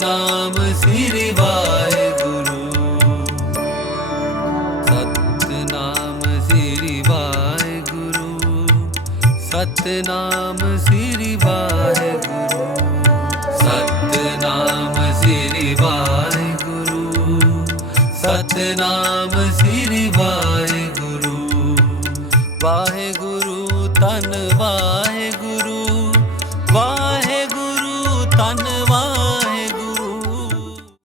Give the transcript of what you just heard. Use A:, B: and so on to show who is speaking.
A: ਨਾਮ ਸ੍ਰੀ ਵਾਹਿਗੁਰੂ। ਸਤ ਨਾਮ ਸ੍ਰੀ ਵਾਹਿਗੁਰੂ। ਸਤ ਨਾਮ ਸ੍ਰੀ ਵਾਹਿਗੁਰੂ। ਸਤ ਨਾਮ ਸ੍ਰੀ ਵਾਹਿਗੁਰੂ। ਸਤ ਨਾਮ ਸ੍ਰੀ ਵਾਹਿਗੁਰੂ। ਵਾਹਿਗੁਰੂ ਤਨ ਵਾਹਿ